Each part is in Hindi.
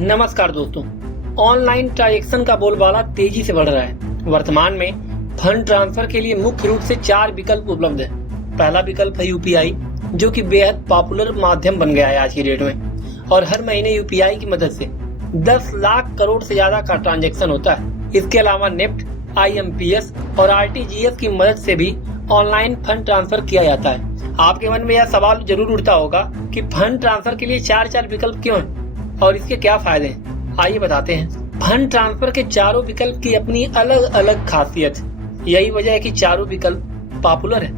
नमस्कार दोस्तों, ऑनलाइन ट्रांजैक्शन का बोलबाला तेजी से बढ़ रहा है। वर्तमान में फंड ट्रांसफर के लिए मुख्य रूप से 4 विकल्प उपलब्ध है। पहला विकल्प है यूपीआई, जो कि बेहद पॉपुलर माध्यम बन गया है आज की डेट में, और हर महीने यूपीआई की मदद से 10 लाख करोड़ से ज्यादा का ट्रांजैक्शन होता है। इसके अलावा नेफ्ट, आईएमपीएस और आरटीजीएस की मदद से भी ऑनलाइन फंड ट्रांसफर किया जाता है। आपके मन में यह सवाल जरूर उठता होगा कि फंड ट्रांसफर के लिए 4 विकल्प क्यों हैं और इसके क्या फायदे हैं। आइए बताते हैं। फंड ट्रांसफर के चारों विकल्प की अपनी अलग अलग खासियत, यही वजह है कि चारों विकल्प पॉपुलर है।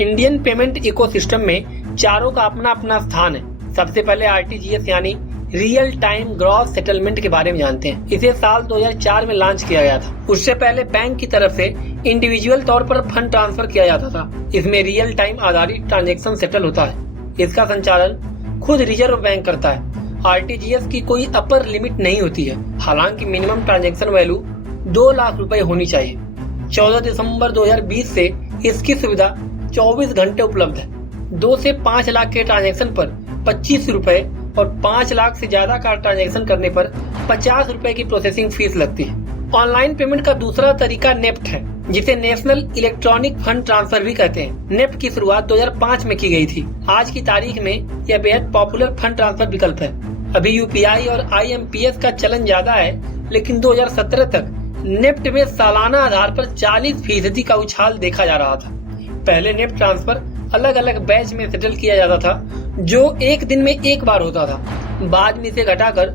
इंडियन पेमेंट इकोसिस्टम में चारों का अपना अपना स्थान है। सबसे पहले आरटीजीएस यानी रियल टाइम ग्रॉस सेटलमेंट के बारे में जानते हैं। इसे साल 2004 में लॉन्च किया गया था। उससे पहले बैंक की तरफ से इंडिविजुअल तौर पर फंड ट्रांसफर किया जाता था। इसमें रियल टाइम आधारित ट्रांजैक्शन सेटल होता है। इसका संचालन खुद रिजर्व बैंक करता है। आरटीजीएस की कोई अपर लिमिट नहीं होती है, हालांकि मिनिमम ट्रांजैक्शन वैल्यू 2 लाख रुपए होनी चाहिए। 14 दिसंबर 2020 से इसकी सुविधा 24 घंटे उपलब्ध है। 2 से 5 लाख के ट्रांजैक्शन पर 25 रुपए और 5 लाख से ज्यादा का ट्रांजैक्शन करने पर 50 रुपए की प्रोसेसिंग फीस लगती है। ऑनलाइन पेमेंट का दूसरा तरीका नेफ्ट है, जिसे नेशनल इलेक्ट्रॉनिक फंड ट्रांसफर भी कहते हैं। नेफ्ट की शुरुआत 2005 में की गई थी। आज की तारीख में यह बेहद पॉपुलर फंड ट्रांसफर विकल्प है। अभी यूपीआई और आईएमपीएस का चलन ज्यादा है, लेकिन 2017 तक नेफ्ट में सालाना आधार पर 40% का उछाल देखा जा रहा था। पहले नेफ्ट ट्रांसफर अलग अलग बैच में सेटल किया जाता था, जो एक दिन में एक बार होता था। बाद में इसे घटाकर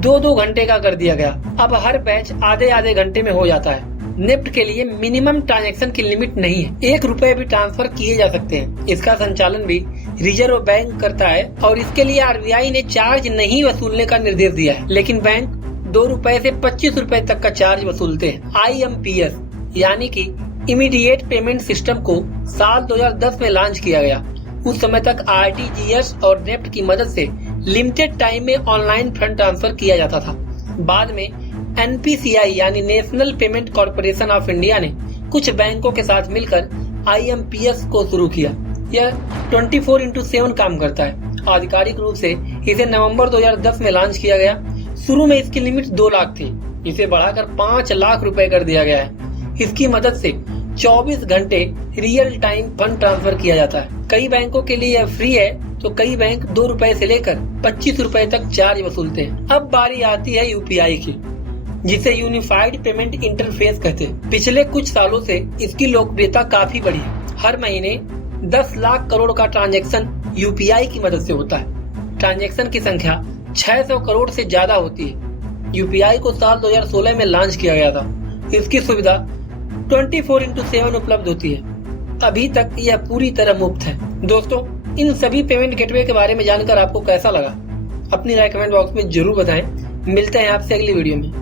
2-2 घंटे का कर दिया गया। अब हर बैच आधे घंटे में हो जाता है। नेफ्ट के लिए मिनिमम ट्रांजैक्शन की लिमिट नहीं है। 1 रुपए भी ट्रांसफर किए जा सकते हैं। इसका संचालन भी रिजर्व बैंक करता है और इसके लिए आरबीआई ने चार्ज नहीं वसूलने का निर्देश दिया है, लेकिन बैंक 2 रुपए से 25 रुपए तक का चार्ज वसूलते हैं। आईएमपीएस यानी कि इमीडिएट पेमेंट सिस्टम को साल 2010 में लॉन्च किया गया। उस समय तक आरटीजीएस और नेफ्ट की मदद से लिमिटेड टाइम में ऑनलाइन फंड ट्रांसफर किया जाता था। बाद में एनपीसीआई यानी national payment corporation of India ने कुछ बैंकों के साथ मिलकर आईएमपीएस को शुरू किया। यह 24/7 काम करता है। आधिकारिक रूप से इसे नवंबर 2010 में लॉन्च किया गया। शुरू में इसकी लिमिट 2 लाख थी, इसे बढ़ाकर 5 लाख रुपए कर दिया गया है। इसकी मदद से 24 घंटे रियल टाइम फंड ट्रांसफर किया जाता है। कई बैंकों के लिए यह फ्री है, तो कई बैंक 2 रुपए से लेकर 25 रुपए तक चार्ज वसूलते हैं। अब बारी आती है यूपीआई की, जिसे यूनिफाइड पेमेंट इंटरफेस कहते हैं। पिछले कुछ सालों से इसकी लोकप्रियता काफी बढ़ी है। हर महीने 10 लाख करोड़ का ट्रांजैक्शन यूपीआई की मदद से होता है। ट्रांजैक्शन की संख्या 600 करोड़ से ज्यादा होती है। यूपीआई को साल 2016 में लॉन्च किया गया था। इसकी सुविधा 24/7 उपलब्ध होती है। अभी तक यह पूरी तरह मुफ्त है। दोस्तों, इन सभी पेमेंट गेटवे के बारे में जानकर आपको कैसा लगा? अपनी राय कमेंट बॉक्स में जरूर बताएं। मिलते हैं आपसे अगली वीडियो में।